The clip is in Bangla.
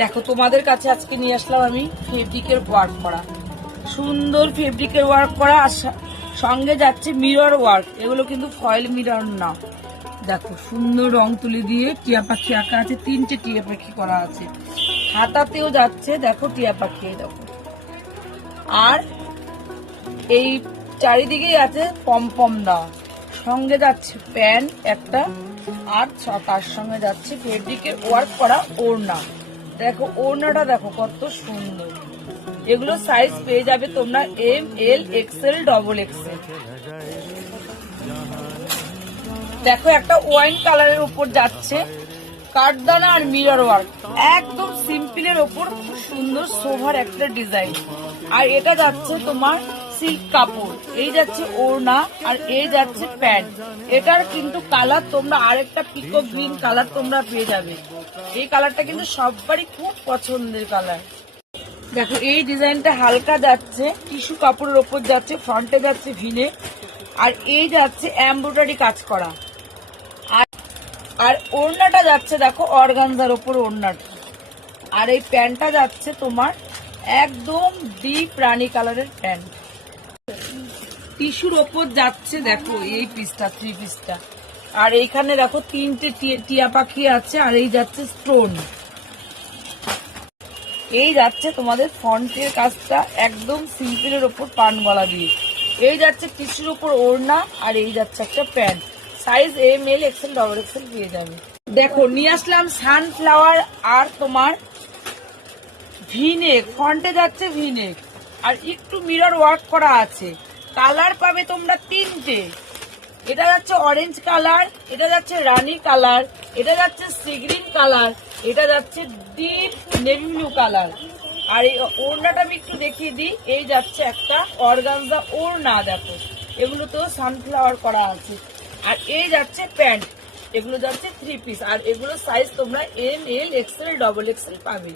দেখো তোমাদের কাছে আজকে নিয়ে আসলাম আমি ফেব্রিকের ওয়ার্ক করা, সুন্দর ফেব্রিকের ওয়ার্ক করা, আর সঙ্গে যাচ্ছে মিরর ওয়ার্ক। এগুলো কিন্তু ফয়েল মিরর না। দেখো সুন্দর রং তুলি দিয়ে টিয়া পাখি আঁকা আছে, 3টে টিয়া পাখি করা আছে। হাতাতেও যাচ্ছে দেখো টিয়া পাখি, দেখো। আর এই চারিদিকেই আছে পমপম দেওয়া, সঙ্গে যাচ্ছে প্যান্ট একটা, আর তার সঙ্গে যাচ্ছে ফেব্রিকের ওয়ার্ক করা ওড়না। দেখো ওড়নাটা দেখো কত সুন্দর। এগুলো সাইজ পেয়ে যাবে তোমরা এম, এল, এক্সেল, ডবল এক্সেল। দেখো একটা ওয়াইন কালারের উপর যাচ্ছে কাঠদানা আর মিরর ওয়ার্ক, একদম সিম্পলের ওপর সুন্দর সোভার একটা ডিজাইন। আর এটা যাচ্ছে তোমার সিল্ক কাপড়, এই যাচ্ছে ওড়না, আর এই যাচ্ছে প্যান্ট। এটার কিন্তু কালার তোমরা আরেকটা পিকক গ্রিন কালার তোমরা পেয়ে যাবে। এই কালারটা কিন্তু সবারই খুব পছন্দের কালার। দেখো এই ডিজাইনটা হালকা যাচ্ছে টিস্যু কাপড়ের ওপর যাচ্ছে, ফ্রন্টে যাচ্ছে ভিনে, আর এই যাচ্ছে এমব্রয়ডারি কাজ করা। আর ওড়নাটা যাচ্ছে দেখো অর্গানজার ওপর ওড়নাটা। আর এই প্যান্টটা যাচ্ছে তোমার একদম ডিপ রানী কালারের প্যান্ট, টিস্যুর ওপর যাচ্ছে। দেখো এই পিসটা, 3 পিসটা। আর এইখানে দেখো 3টে টিয়া পাখি আছে, আর এই যাচ্ছে স্টোন। এই যাচ্ছে তোমাদের ফ্রন্টের কাজটা একদম সিম্পলের ওপর পান গলা দিয়ে। এই যাচ্ছে টিস্যুর ওপর ওড়না, আর এই যাচ্ছে একটা প্যান্ট। সাইজ এম, এল, এক্সেল, ডবল এক্সেল পেয়ে যাবে। দেখো নিয়ে আসলাম সানফ্লাওয়ার আর তোমার ভিনেক, ফ্রন্টে যাচ্ছে ভিনেক, আর একটু মিরর ওয়ার্ক করা আছে। কালার পাবে তোমরা 3টে। এটা যাচ্ছে অরেঞ্জ কালার, এটা যাচ্ছে রানী কালার, এটা যাচ্ছে সি গ্রিন কালার, এটা যাচ্ছে ডিপ নেভি ব্লু কালার। আর এই ওড়নাটা আমি একটু দেখিয়ে দিই। এই যাচ্ছে একটা অর্গানজা ওড়না, দেখো এগুলোতেও সানফ্লাওয়ার করা আছে। আর এই যাচ্ছে প্যান্ট, এগুলো যাচ্ছে 3 পিস। আর এগুলো সাইজ তোমরা এম, এল, এক্সেল, ডবল এক্সেল পাবে।